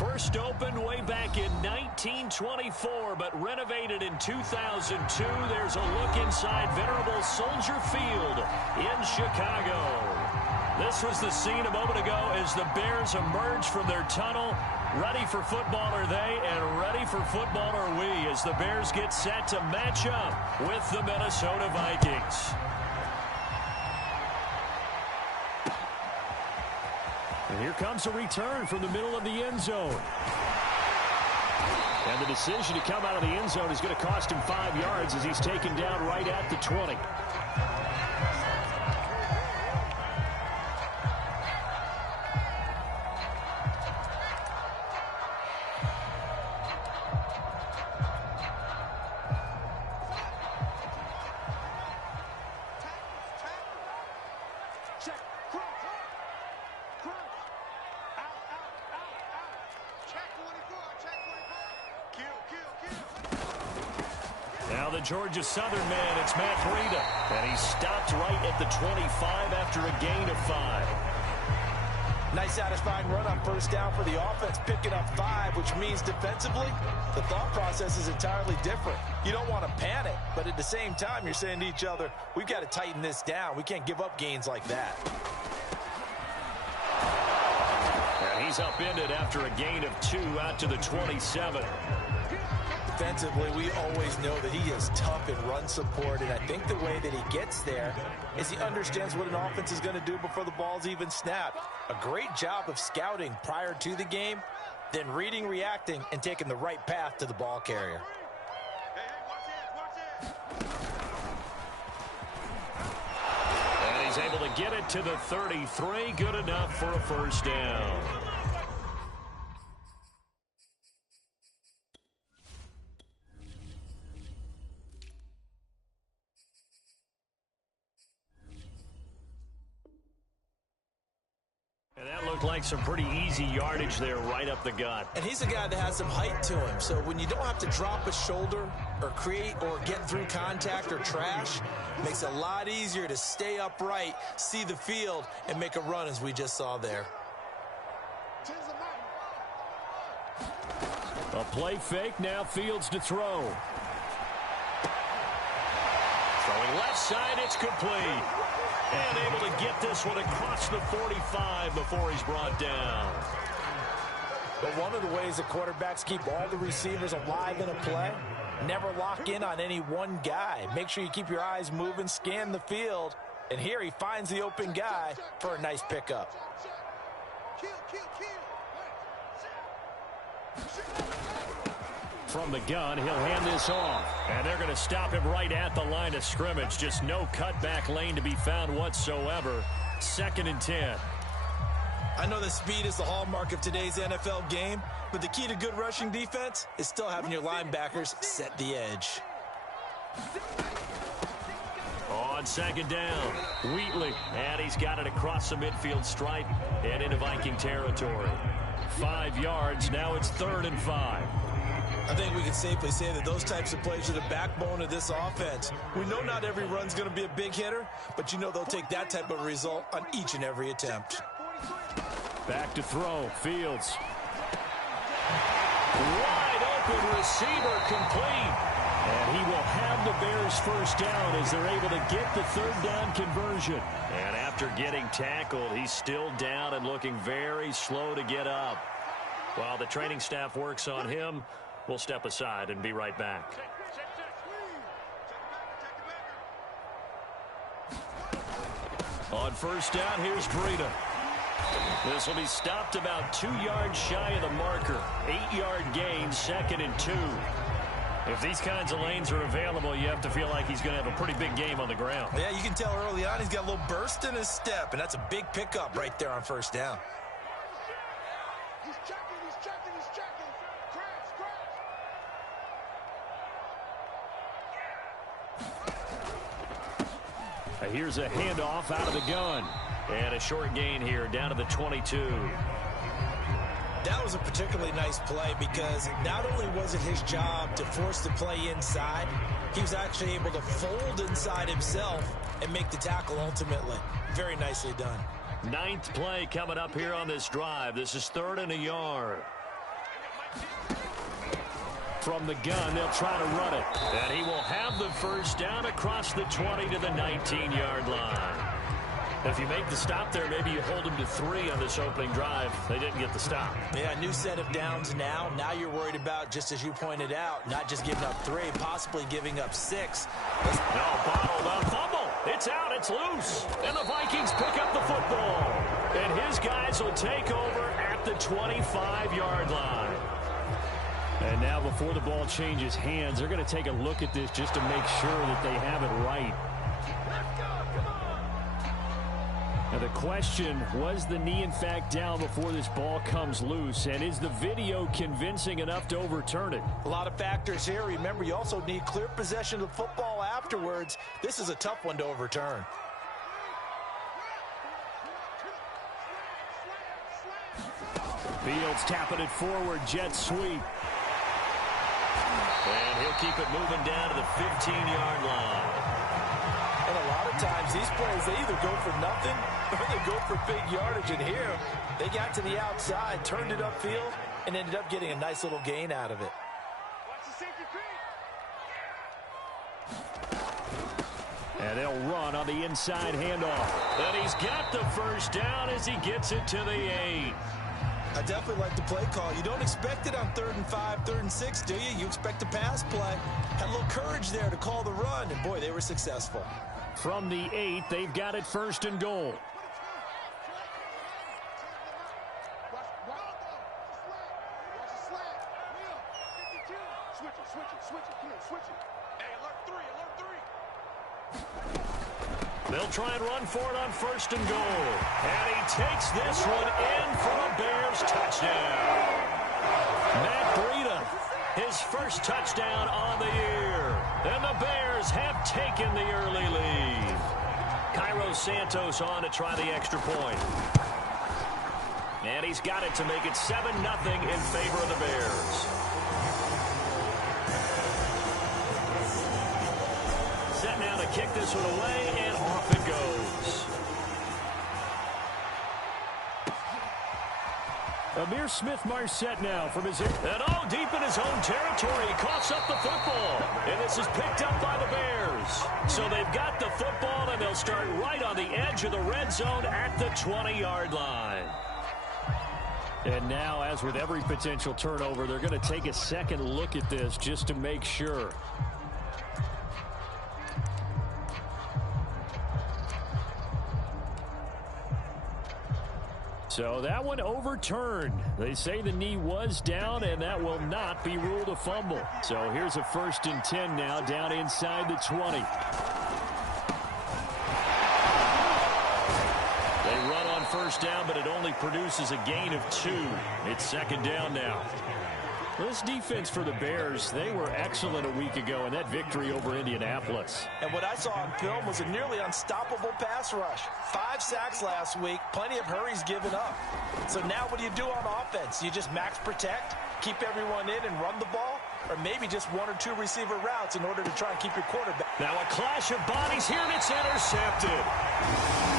First opened way back in 1924, but renovated in 2002. There's a look inside venerable Soldier Field in Chicago. This was the scene a moment ago as the Bears emerged from their tunnel. Ready for football are they, and ready for football are we, as the Bears get set to match up with the Minnesota Vikings. And here comes a return from the middle of the end zone. And the decision to come out of the end zone is going to cost him 5 yards as he's taken down right at the 20. Georgia Southern man, it's Matt Breida, and he stopped right at the 25 after a gain of 5. Nice satisfying run on first down for the offense, picking up 5, which means defensively, the thought process is entirely different. You don't want to panic, but at the same time, you're saying to each other, we've got to tighten this down. We can't give up gains like that. And he's upended after a gain of 2 out to the 27. Defensively, we always know that he is tough in run support, and I think the way that he gets there is he understands what an offense is going to do before the ball's even snapped. A great job of scouting prior to the game, then reading, reacting, and taking the right path to the ball carrier. And he's able to get it to the 33, good enough for a first down. Like some pretty easy yardage there right up the gut. And he's a guy that has some height to him, so when you don't have to drop a shoulder or create or get through contact or trash, it makes it a lot easier to stay upright, see the field, and make a run as we just saw there. A play fake, now Fields to throw. Throwing left side, it's complete. And able to get this one across the 45 before he's brought down. But one of the ways that quarterbacks keep all the receivers alive in a play, never lock in on any one guy. Make sure you keep your eyes moving, scan the field. And here he finds the open guy for a nice pickup. From the gun, he'll hand this off. And they're going to stop him right at the line of scrimmage. Just no cutback lane to be found whatsoever. 2nd and 10. I know that speed is the hallmark of today's NFL game, but the key to good rushing defense is still having your linebackers set the edge. On 2nd down, Wheatley. And he's got it across the midfield stripe and into Viking territory. 5 yards, now it's 3rd and 5. I think we can safely say that those types of plays are the backbone of this offense. We know not every run's going to be a big hitter, but you know they'll take that type of result on each and every attempt. Back to throw, Fields. Wide open receiver, complete. And he will have the Bears first down as they're able to get the 3rd down conversion. And after getting tackled, he's still down and looking very slow to get up. While the training staff works on him, we'll step aside and be right back. On first down, here's Breida. This will be stopped about 2 yards shy of the marker. 8-yard gain, 2nd and 2. If these kinds of lanes are available, you have to feel like he's going to have a pretty big game on the ground. Yeah, you can tell early on he's got a little burst in his step, and that's a big pickup right there on first down. Here's a handoff out of the gun. And a short gain here down to the 22. That was a particularly nice play because not only was it his job to force the play inside, he was actually able to fold inside himself and make the tackle ultimately. Very nicely done. 9th play coming up here on this drive. This is 3rd and a yard. From the gun, they'll try to run it. And he will have the first down across the 20 to the 19-yard line. If you make the stop there, maybe you hold them to 3 on this opening drive. They didn't get the stop. Yeah, new set of downs now. Now you're worried about, just as you pointed out, not just giving up 3, possibly giving up 6. No, bottled up. Fumble. It's out. It's loose. And the Vikings pick up the football. And his guys will take over at the 25-yard line. And now before the ball changes hands, they're going to take a look at this just to make sure that they have it right. Now the question, was the knee in fact down before this ball comes loose? And is the video convincing enough to overturn it? A lot of factors here. Remember, you also need clear possession of the football afterwards. This is a tough one to overturn. Fields tapping it forward, jet sweep. And he'll keep it moving down to the 15-yard line. And a lot of times, these plays, they either go for nothing or they go for big yardage. And here, they got to the outside, turned it upfield, and ended up getting a nice little gain out of it. And they'll run on the inside handoff. And he's got the first down as he gets it to the 8. I definitely like the play call. You don't expect it on 3rd and 5, 3rd and 6, do you? You expect a pass play. Had a little courage there to call the run, and boy, they were successful. From the 8, they've got it 1st and goal. They'll try and run for it on 1st and goal. And he takes this one in for a Bears touchdown. Matt Breida, his first touchdown on the year. And the Bears have taken the early lead. Cairo Santos on to try the extra point. And he's got it to make it 7-0 in favor of the Bears. Set now to kick this one away, and off it goes. Amir Smith-Marset now from his... And all deep in his own territory. He coughs up the football. And this is picked up by the Bears. So they've got the football, and they'll start right on the edge of the red zone at the 20-yard line. And now, as with every potential turnover, they're going to take a second look at this just to make sure. So that one overturned. They say the knee was down, and that will not be ruled a fumble. So here's a 1st and 10 now, down inside the 20. They run on 1st down, but it only produces a gain of 2. It's 2nd down now. This defense for the Bears, they were excellent a week ago in that victory over Indianapolis. And what I saw on film was a nearly unstoppable pass rush. 5 sacks last week, plenty of hurries given up. So now what do you do on offense? You just max protect, keep everyone in and run the ball? Or maybe just 1 or 2 receiver routes in order to try and keep your quarterback. Now a clash of bodies here, and it's intercepted.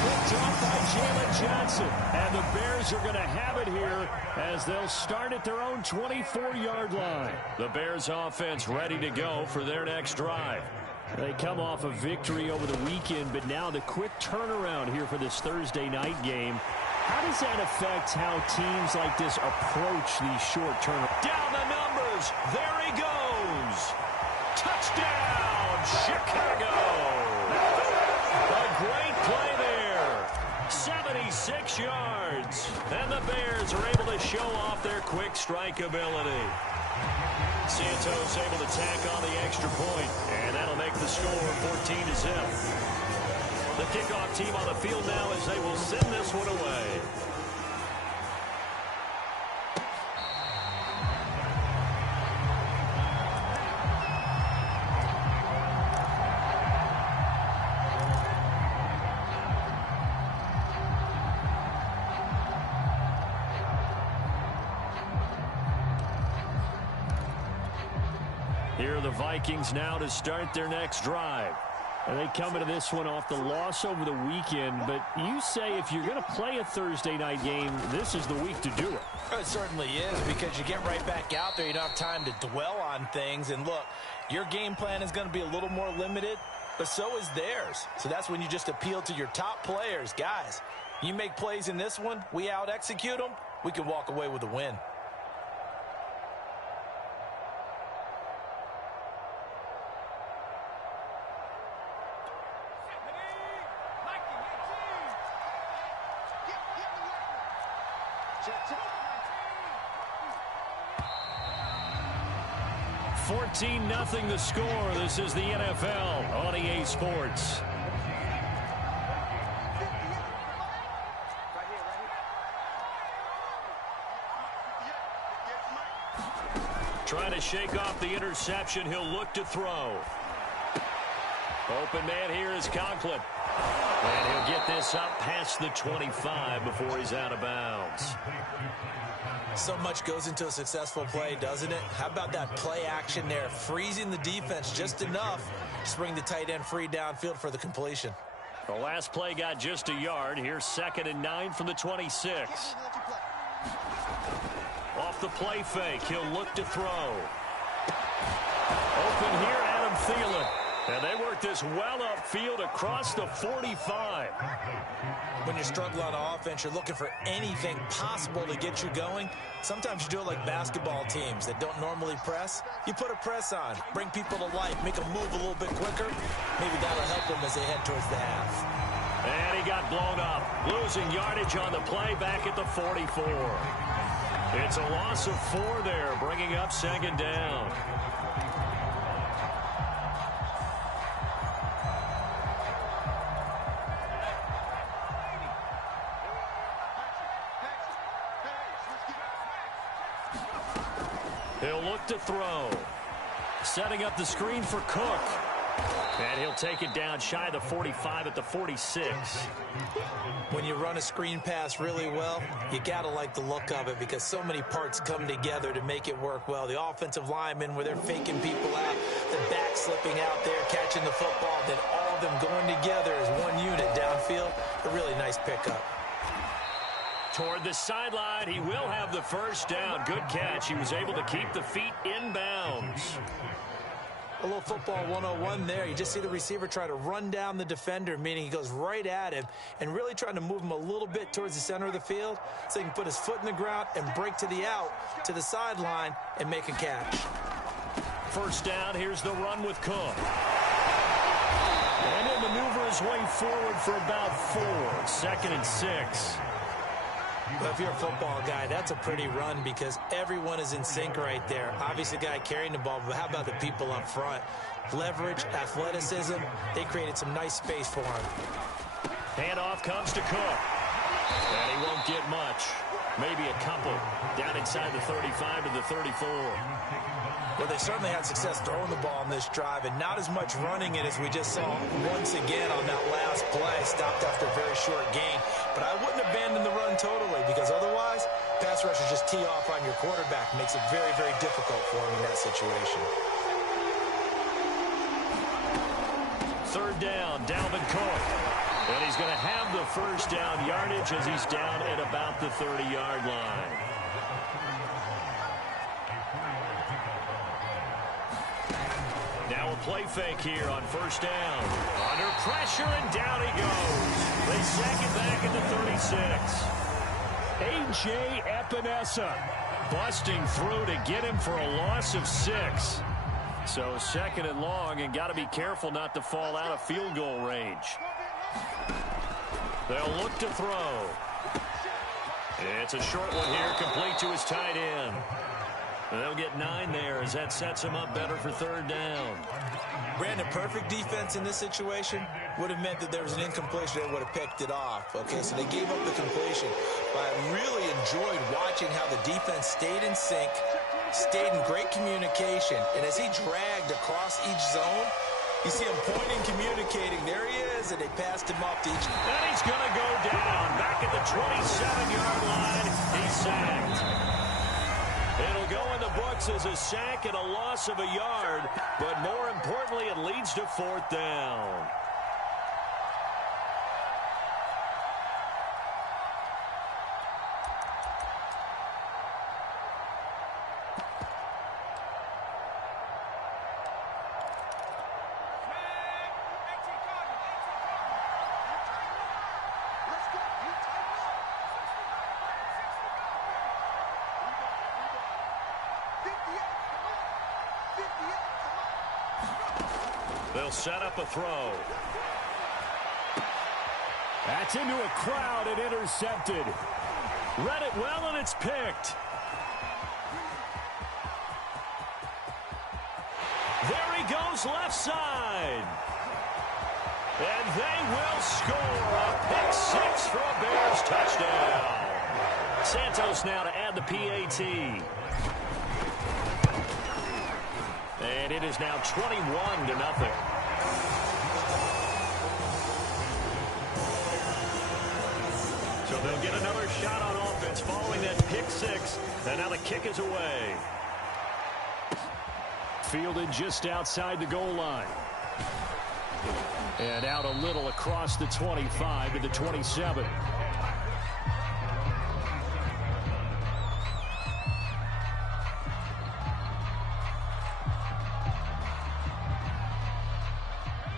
Picked off by Jalen Johnson. And the Bears are going to have it here as they'll start at their own 24-yard line. The Bears offense ready to go for their next drive. They come off a victory over the weekend, but now the quick turnaround here for this Thursday night game. How does that affect how teams like this approach these short turnovers? Down the numbers. There he goes. Touchdown, Chicago. A great play there. 76 yards. And the Bears are able to show off their quick strike ability. Santos able to tack on the extra point, and that'll make the score 14-0. The kickoff team on the field now as they will send this one away. Here are the Vikings now to start their next drive. And they come into this one off the loss over the weekend, but you say if you're going to play a Thursday night game, this is the week to do it. It certainly is, because you get right back out there. You don't have time to dwell on things. And look, your game plan is going to be a little more limited, but so is theirs. So that's when you just appeal to your top players. Guys, you make plays in this one, we out-execute them, we can walk away with a win. Nothing the score. This is the NFL on EA Sports. Trying to shake off the interception. He'll look to throw. Open man here is Conklin. And he'll get this up past the 25 before he's out of bounds. So much goes into a successful play, doesn't it? How about that play action there, freezing the defense just enough to bring the tight end free downfield for the completion. The last play got just a yard. Here's 2nd and 9 from the 26. Off the play fake, he'll look to throw. Open here, Adam Thielen. And they work this well upfield across the 45. When you struggle on offense, you're looking for anything possible to get you going. Sometimes you do it like basketball teams that don't normally press. You put a press on, bring people to life, make them move a little bit quicker. Maybe that'll help them as they head towards the half. And he got blown up, losing yardage on the play back at the 44. It's a loss of 4 there, bringing up 2nd down. He'll look to throw. Setting up the screen for Cook. And he'll take it down shy of the 45 at the 46. When you run a screen pass really well, you got to like the look of it because so many parts come together to make it work well. The offensive linemen where they're faking people out, the back slipping out there, catching the football, then all of them going together as one unit downfield. A really nice pickup. Toward the sideline, he will have the first down. Good catch. He was able to keep the feet in bounds. A little football 101 there. You just see the receiver try to run down the defender, meaning he goes right at him and really trying to move him a little bit towards the center of the field so he can put his foot in the ground and break to the out, to the sideline, and make a catch. First down, here's the run with Cook. And he'll maneuver his way forward for about 4. 2nd and 6. Well, if you're a football guy, that's a pretty run because everyone is in sync right there. Obviously, the guy carrying the ball, but how about the people up front? Leverage, athleticism, they created some nice space for him. Handoff comes to Cook. And he won't get much. Maybe a couple. Down inside the 35 to the 34. Well, they certainly had success throwing the ball on this drive, and not as much running it as we just saw once again on that last play. Stopped after a very short gain. But I wouldn't abandon the run totally because otherwise, pass rushers just tee off on your quarterback. Makes it very, very difficult for him in that situation. 3rd down, Dalvin Cook. And he's going to have the first down yardage as he's down at about the 30-yard line. Now a play fake here on first down. Under pressure, and down he goes. They sack it back at the 36. A.J. Epinesa busting through to get him for a loss of 6. So 2nd and long, and got to be careful not to fall out of field goal range. They'll look to throw. It's a short one here, complete to his tight end. They'll get 9 there as that sets him up better for 3rd down. Brandon, perfect defense in this situation would have meant that there was an incompletion that would have picked it off. Okay, so they gave up the completion. But I really enjoyed watching how the defense stayed in sync, stayed in great communication. And as he dragged across each zone, you see him pointing, communicating. There he is, and they passed him off to each. And he's going to go down. Back at the 27-yard line, he's sacked. It'll go in the books forces a sack and a loss of a yard, but more importantly, it leads to fourth down. They'll set up a throw. That's into a crowd and intercepted. Read it well, and it's picked. There he goes, left side. And they will score a pick six for a Bears touchdown. Santos now to add the PAT. And it is now 21-0. So they'll get another shot on offense following that pick six. And now the kick is away. Fielded just outside the goal line. And out a little across the 25 to the 27.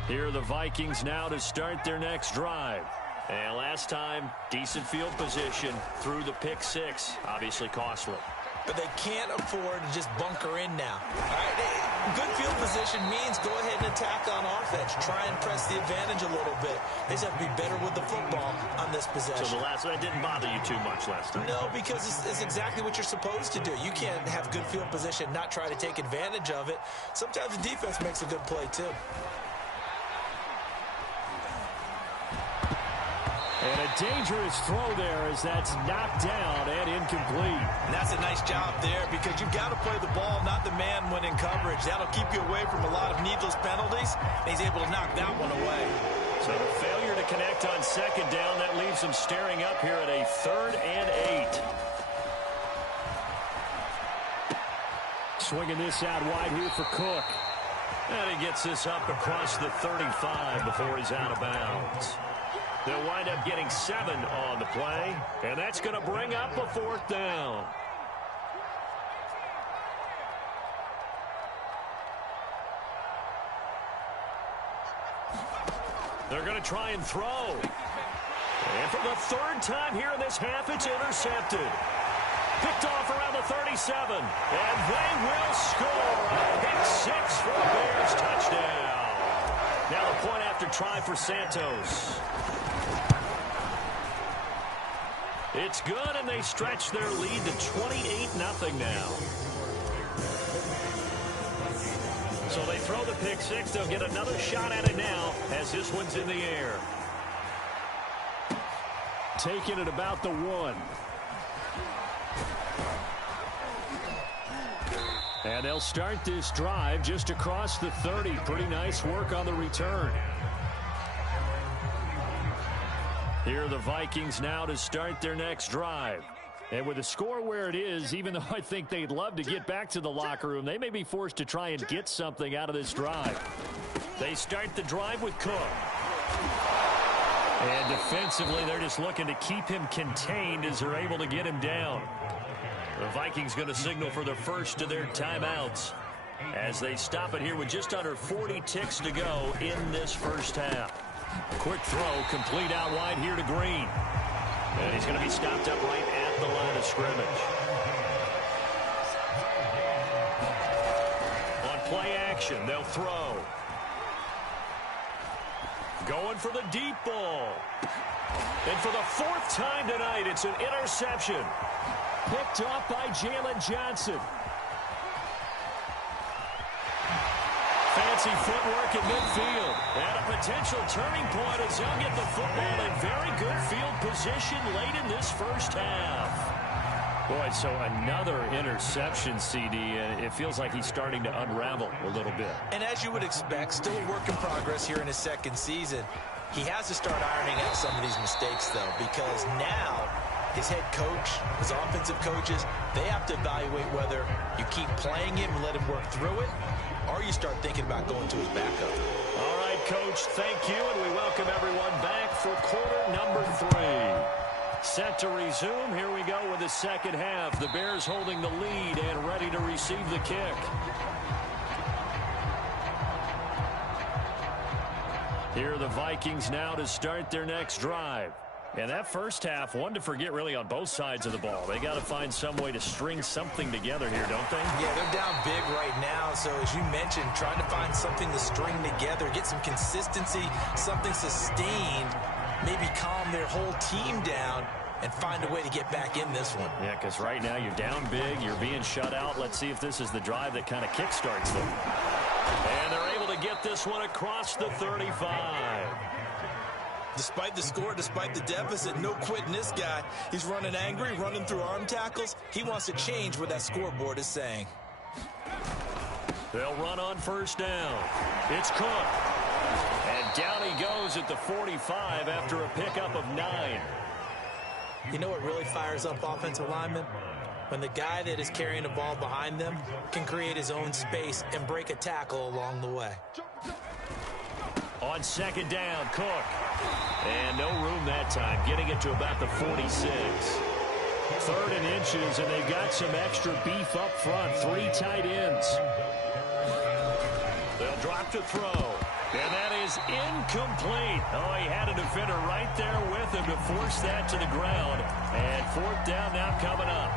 Here are the Vikings now to start their next drive. And last time, decent field position through the pick six. Obviously costly. But they can't afford to just bunker in now. All right, good field position means go ahead and attack on offense. Try and press the advantage a little bit. They just have to be better with the football on this possession. So that didn't bother you too much last time? No, because it's exactly what you're supposed to do. You can't have good field position, not try to take advantage of it. Sometimes the defense makes a good play, too. And a dangerous throw there as that's knocked down and incomplete. And that's a nice job there because you've got to play the ball, not the man when in coverage. That'll keep you away from a lot of needless penalties. And he's able to knock that one away. So the failure to connect on second down, that leaves him staring up here at a 3rd and 8. Swinging this out wide here for Cook. And he gets this up across the 35 before he's out of bounds. They'll wind up getting 7 on the play, and that's going to bring up a 4th down. They're going to try and throw. And for the 3rd time here in this half, it's intercepted. Picked off around the 37, and they will score a pick six for a Bears touchdown. Now the point after try for Santos. It's good, and they stretch their lead to 28-0 now. So they throw the pick six. They'll get another shot at it now as this one's in the air. Taking it about the 1. And they'll start this drive just across the 30. Pretty nice work on the return. Here are the Vikings now to start their next drive. And with the score where it is, even though I think they'd love to get back to the locker room, they may be forced to try and get something out of this drive. They start the drive with Cook. And defensively, they're just looking to keep him contained as they're able to get him down. The Vikings going to signal for the first of their timeouts as they stop it here with just under 40 ticks to go in this first half. Quick throw, complete out wide here to Green. And he's going to be stopped up right at the line of scrimmage. On play action, they'll throw. Going for the deep ball. And for the 4th time tonight, it's an interception. Picked off by Jalen Johnson. Fancy footwork in midfield. And a potential turning point as they'll get the football in very good field position late in this first half. Boy, so another interception, CD, and it feels like he's starting to unravel a little bit. And as you would expect, still a work in progress here in his 2nd season. He has to start ironing out some of these mistakes, though, because now his head coach, his offensive coaches, they have to evaluate whether you keep playing him and let him work through it, or you start thinking about going to his backup. All right, Coach, thank you, and we welcome everyone back for quarter number 3. Set to resume. Here we go with the second half. The Bears holding the lead and ready to receive the kick. Here are the Vikings now to start their next drive. And that first half, one to forget really on both sides of the ball. They got to find some way to string something together here, don't they? Yeah, they're down big right now. So as you mentioned, trying to find something to string together, get some consistency, something sustained, maybe calm their whole team down and find a way to get back in this one. Yeah, because right now you're down big, you're being shut out. Let's see if this is the drive that kind of kickstarts them. And they're able to get this one across the 35. Despite the score, despite the deficit, no quitting this guy. He's running angry, running through arm tackles. He wants to change what that scoreboard is saying. They'll run on first down. It's Cook. And down he goes at the 45 after a pickup of 9. You know what really fires up offensive linemen? When the guy that is carrying the ball behind them can create his own space and break a tackle along the way. On second down, Cook. And no room that time, getting it to about the 46. 3rd and inches, and they've got some extra beef up front. 3 tight ends. They'll drop to throw. And that is incomplete. Oh, he had a defender right there with him to force that to the ground. And 4th down now coming up.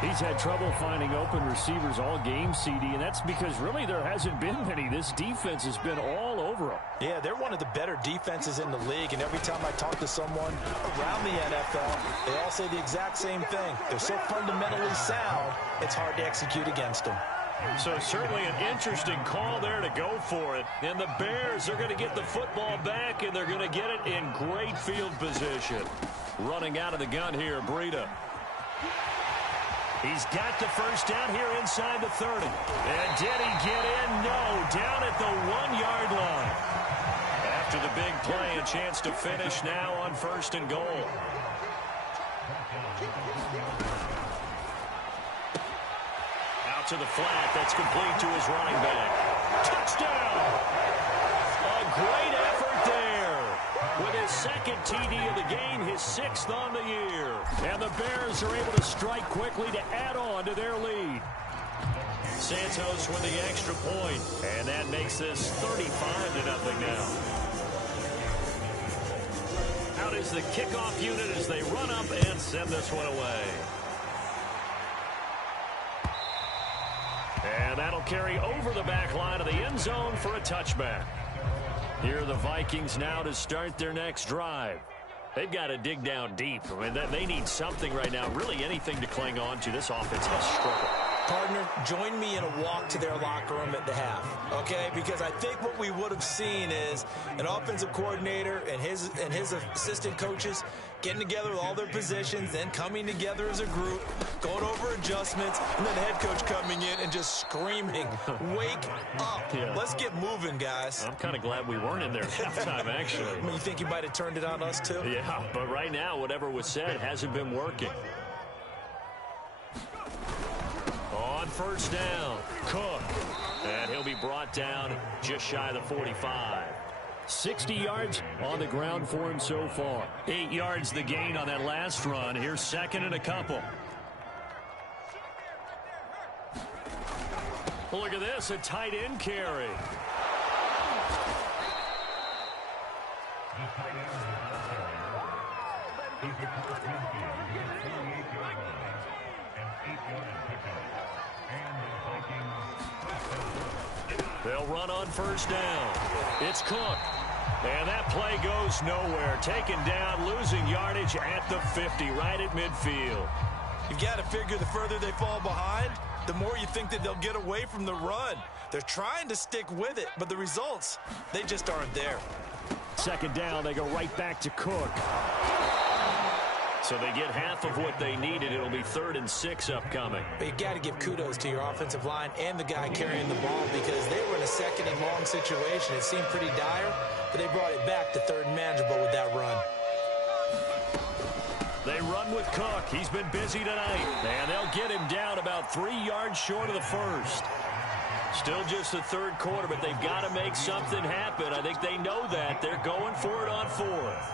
He's had trouble finding open receivers all game, CD, and that's because really there hasn't been many. This defense has been all over them. Yeah, they're one of the better defenses in the league, and every time I talk to someone around the NFL, they all say the exact same thing. They're so fundamentally sound, it's hard to execute against them. So certainly an interesting call there to go for it. And the Bears are going to get the football back, and they're going to get it in great field position. Running out of the gun here, Breida. He's got the first down here inside the 30. And did he get in? No, down at the 1-yard line. After the big play, a chance to finish now on 1st and goal. Out to the flat. That's complete to his running back. Touchdown! A great effort there. With his 2nd TD of the game, his 6th on the year. And the Bears are able to strike quickly to add on to their lead. Santos with the extra point. And that makes this 35-0 now. Out is the kickoff unit as they run up and send this one away. And that'll carry over the back line of the end zone for a touchback. Here are the Vikings now to start their next drive. They've got to dig down deep. I mean, they need something right now, really anything to cling on to. This offense has struggled. Partner, join me in a walk to their locker room at the half, okay? Because I think what we would have seen is an offensive coordinator and his assistant coaches getting together with all their positions, then coming together as a group, going over adjustments, and then the head coach coming in and just screaming, wake up. Yeah. Let's get moving, guys. I'm kind of glad we weren't in there at halftime, actually. I mean, you think he might have turned it on us, too? Yeah, but right now, whatever was said hasn't been working. On first down, Cook. And he'll be brought down just shy of the 45. 60 yards on the ground for him so far. 8 yards the gain on that last run. Here's 2nd and a couple. Look at this, a tight end carry. They'll run on first down. It's Cook. And that play goes nowhere. Taken down, losing yardage at the 50, right at midfield. You've got to figure the further they fall behind, the more you think that they'll get away from the run. They're trying to stick with it, but the results, they just aren't there. 2nd down, they go right back to Cook. So they get half of what they needed. It'll be 3rd and 6 upcoming. But you got to give kudos to your offensive line and the guy carrying the ball because they were in a 2nd and long situation. It seemed pretty dire, but they brought it back to 3rd and manageable with that run. They run One with Cook. He's been busy tonight. And they'll get him down about 3 yards short of the first. Still just the third quarter, but they've got to make something happen. I think they know that. They're going for it on fourth.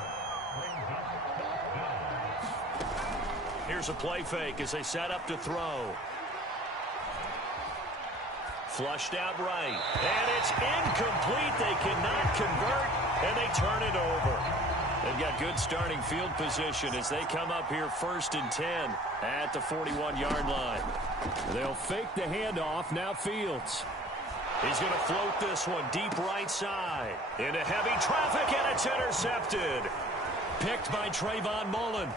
Here's a play fake as they set up to throw. Flushed out right. And it's incomplete. They cannot convert, and they turn it over. They've got good starting field position as they come up here 1st and 10 at the 41-yard line. They'll fake the handoff. Now Fields. He's going to float this one deep right side. Into heavy traffic, and it's intercepted. Picked by Trayvon Mullen.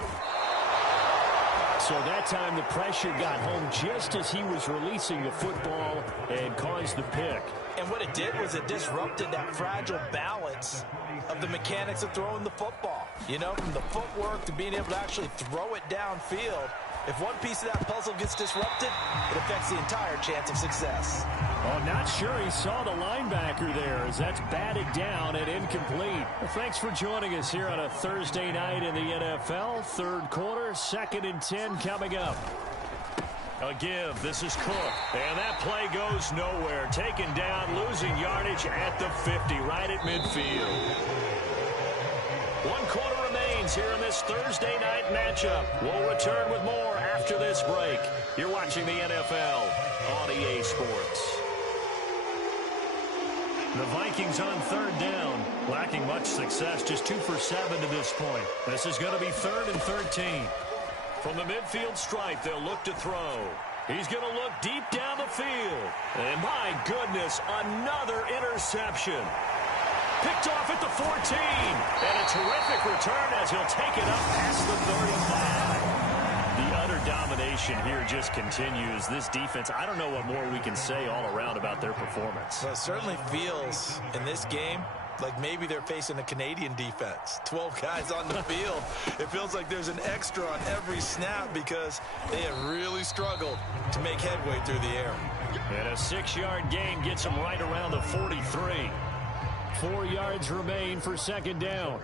So that time the pressure got home just as he was releasing the football and caused the pick. And what it did was it disrupted that fragile balance of the mechanics of throwing the football. You know, from the footwork to being able to actually throw it downfield. If one piece of that puzzle gets disrupted, it affects the entire chance of success. Oh, not sure he saw the linebacker there as that's batted down and incomplete. Well, thanks for joining us here on a Thursday night in the NFL. Third quarter, 2nd and 10 coming up. A give. This is Cook. And that play goes nowhere. Taken down, losing yardage at the 50, right at midfield. 1 quarter remains here in this Thursday night matchup. We'll return with more after this break. You're watching the NFL on EA Sports. The Vikings on 3rd down, lacking much success, just 2 for 7 to this point. This is going to be 3rd and 13. From the midfield stripe, they'll look to throw. He's going to look deep down the field. And my goodness, another interception. Picked off at the 14. And a terrific return as he'll take it up past the 35. The utter domination here just continues. This defense, I don't know what more we can say all around about their performance. Well, it certainly feels in this game like maybe they're facing a Canadian defense. 12 guys on the field. It feels like there's an extra on every snap because they have really struggled to make headway through the air. And a 6-yard gain gets them right around the 43. 4 yards remain for 2nd down.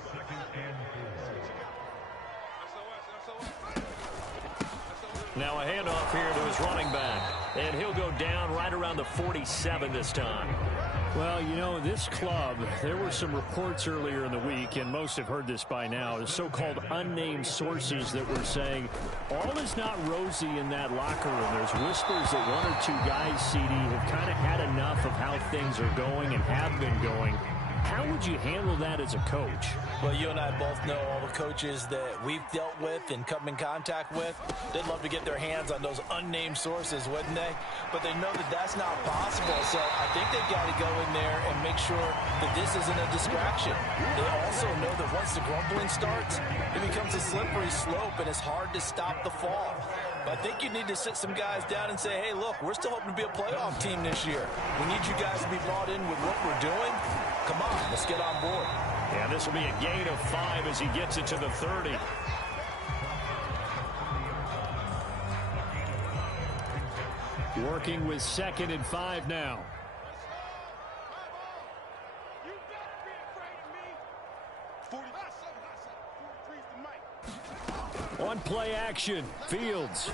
Now a handoff here to his running back. And he'll go down right around the 47 this time. Well, you know, this club, there were some reports earlier in the week, and most have heard this by now, so-called unnamed sources that were saying all is not rosy in that locker room. There's whispers that 1 or 2 guys, CD, have kind of had enough of how things are going and have been going. How would you handle that as a coach? Well, you and I both know all the coaches that we've dealt with and come in contact with. They'd love to get their hands on those unnamed sources, wouldn't they? But they know that that's not possible, so I think they've got to go in there and make sure that this isn't a distraction. They also know that once the grumbling starts, it becomes a slippery slope, and it's hard to stop the fall. But I think you need to sit some guys down and say, hey, look, we're still hoping to be a playoff team this year. We need you guys to be brought in with what we're doing. Come on, let's get on board. Yeah, this will be a gain of 5 as he gets it to the 30. Working with 2nd and 5 now. On play action, Fields.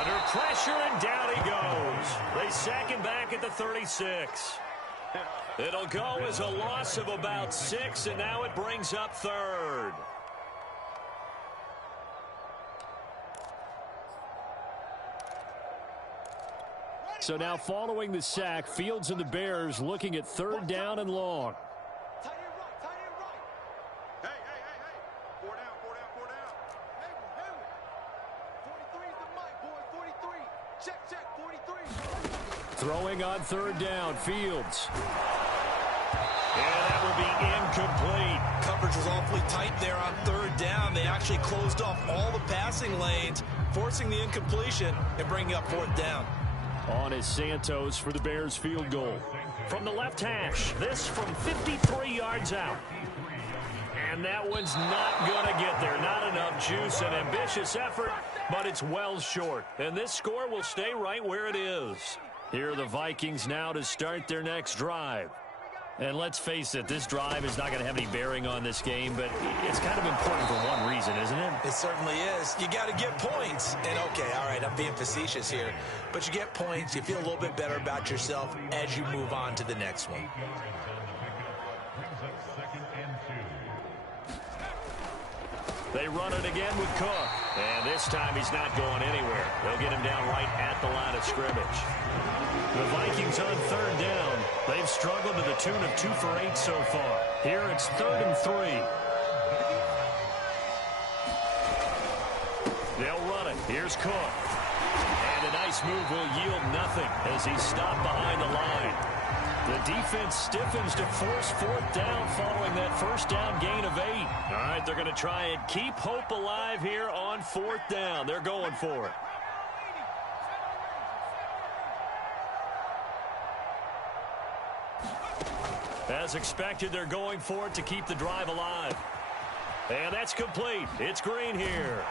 Under pressure, and down he goes. They sack him back at the 36. It'll go as a loss of about 6, and now it brings up 3rd. So now following the sack, Fields and the Bears looking at 3rd down and long. Throwing on 3rd down, Fields. And that will be incomplete. Coverage was awfully tight there on 3rd down. They actually closed off all the passing lanes, forcing the incompletion and bringing up 4th down. On is Santos for the Bears field goal. From the left hash, this from 53 yards out. And that one's not going to get there. Not enough juice. An ambitious effort, but it's well short. And this score will stay right where it is. Here are the Vikings now to start their next drive. And let's face it, this drive is not going to have any bearing on this game, but it's kind of important for one reason, isn't it? It certainly is. You got to get points. And, okay, all right, I'm being facetious here. But you get points, you feel a little bit better about yourself as you move on to the next one. They run it again with Cook. And this time he's not going anywhere. They'll get him down right at the line of scrimmage. The Vikings on third down. They've struggled to the tune of 2 for 8 so far. Here it's 3rd and 3. They'll run it. Here's Cook. And a nice move will yield nothing as he's stopped behind the line. The defense stiffens to force 4th down following that first down gain of 8. All right, they're going to try and keep hope alive here on 4th down. They're going for it. As expected, they're going for it to keep the drive alive. And that's complete. It's Green here.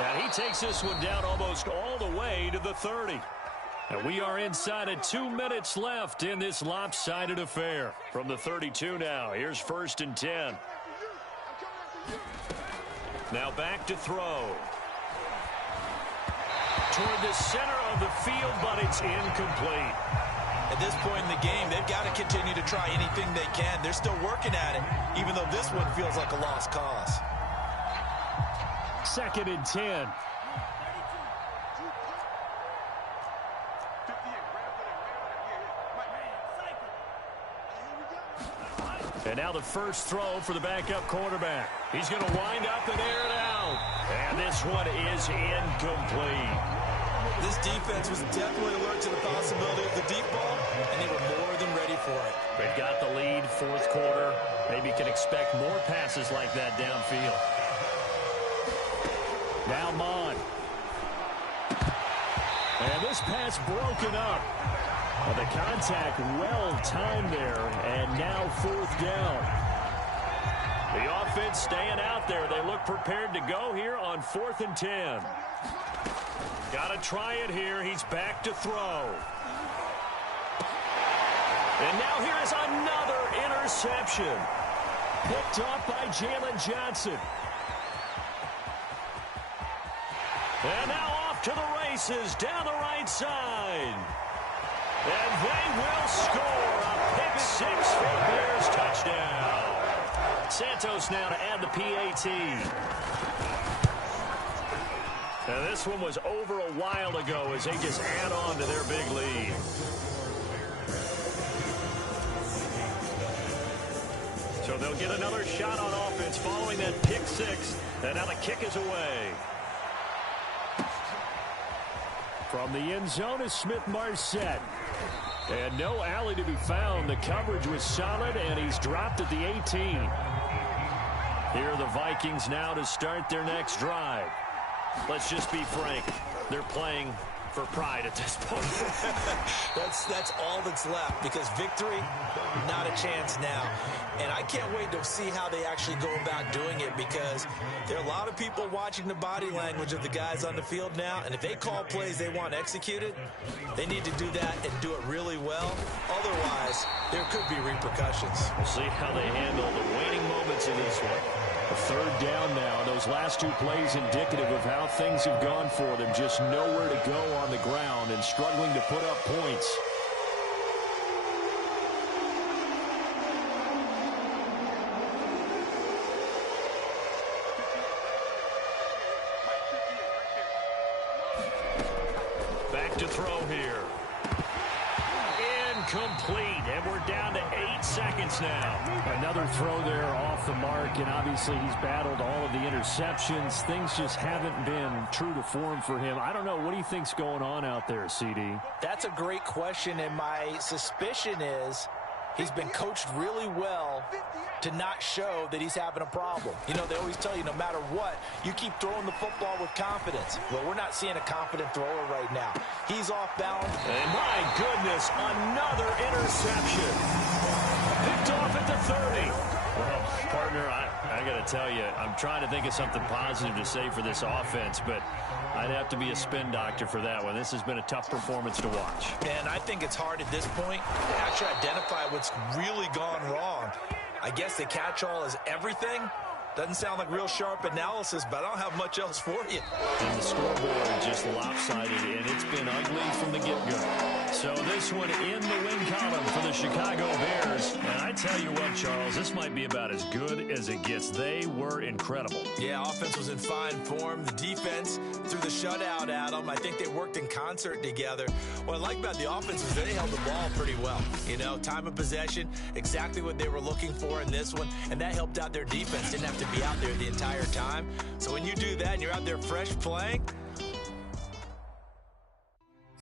And he takes this one down almost all the way to the 30. And we are inside of 2 minutes left in this lopsided affair. From the 32 now, here's 1st and 10. Now back to throw. Toward the center of the field, but it's incomplete. At this point in the game, they've got to continue to try anything they can. They're still working at it, even though this one feels like a lost cause. 2nd and 10. And now the first throw for the backup quarterback. He's going to wind up and air it out. And this one is incomplete. This defense was definitely alert to the possibility of the deep ball, and they were more than ready for it. They've got the lead, 4th quarter. Maybe can expect more passes like that downfield. Now Mon. And this pass broken up. Well, the contact well timed there, and now 4th down. The offense staying out there. They look prepared to go here on 4th and 10. Got to try it here. He's back to throw. And now here is another interception. Picked off by Jalen Johnson. And now off to the races down the right side. And they will score a pick 6 for the Bears touchdown. Santos now to add the PAT. Now this one was over a while ago as they just add on to their big lead. So they'll get another shot on offense following that pick 6. And now the kick is away. From the end zone is Smith-Marset. And no alley to be found. The coverage was solid, and he's dropped at the 18. Here are the Vikings now to start their next drive. Let's just be frank. They're playing for pride at this point. That's all that's left, because victory, not a chance now. And I can't wait to see how they actually go about doing it, because there are a lot of people watching the body language of the guys on the field now, and if they call plays they want executed, they need to do that and do it really well. Otherwise, there could be repercussions. We'll see how they handle the waning moments in this one. A 3rd down now. Those last 2 plays indicative of how things have gone for them. Just nowhere to go on the ground and struggling to put up points. Back to throw here. Incomplete, and we're down to 8 seconds now. Another throw there off the mark, and obviously he's battled all of the interceptions. Things just haven't been true to form for him. I don't know. What do you think's going on out there, CD? That's a great question, and my suspicion is he's been coached really well to not show that he's having a problem. You know, they always tell you no matter what, you keep throwing the football with confidence. Well, we're not seeing a confident thrower right now. He's off balance. And my goodness, another interception. Picked off at the 30. Well, partner, I got to tell you, I'm trying to think of something positive to say for this offense, but I'd have to be a spin doctor for that one. This has been a tough performance to watch. And I think it's hard at this point to actually identify what's really gone wrong. I guess the catch-all is everything. Doesn't sound like real sharp analysis, but I don't have much else for you. And the scoreboard just lopsided, and it's been ugly from the get-go. So this one in the win column for the Chicago Bears. And I tell you what, Charles, this might be about as good as it gets. They were incredible. Yeah, offense was in fine form. The defense threw the shutout at them. I think they worked in concert together. What I like about the offense is they held the ball pretty well. You know, time of possession, exactly what they were looking for in this one, and that helped out their defense. Didn't have to be out there the entire time. So when you do that and you're out there fresh playing,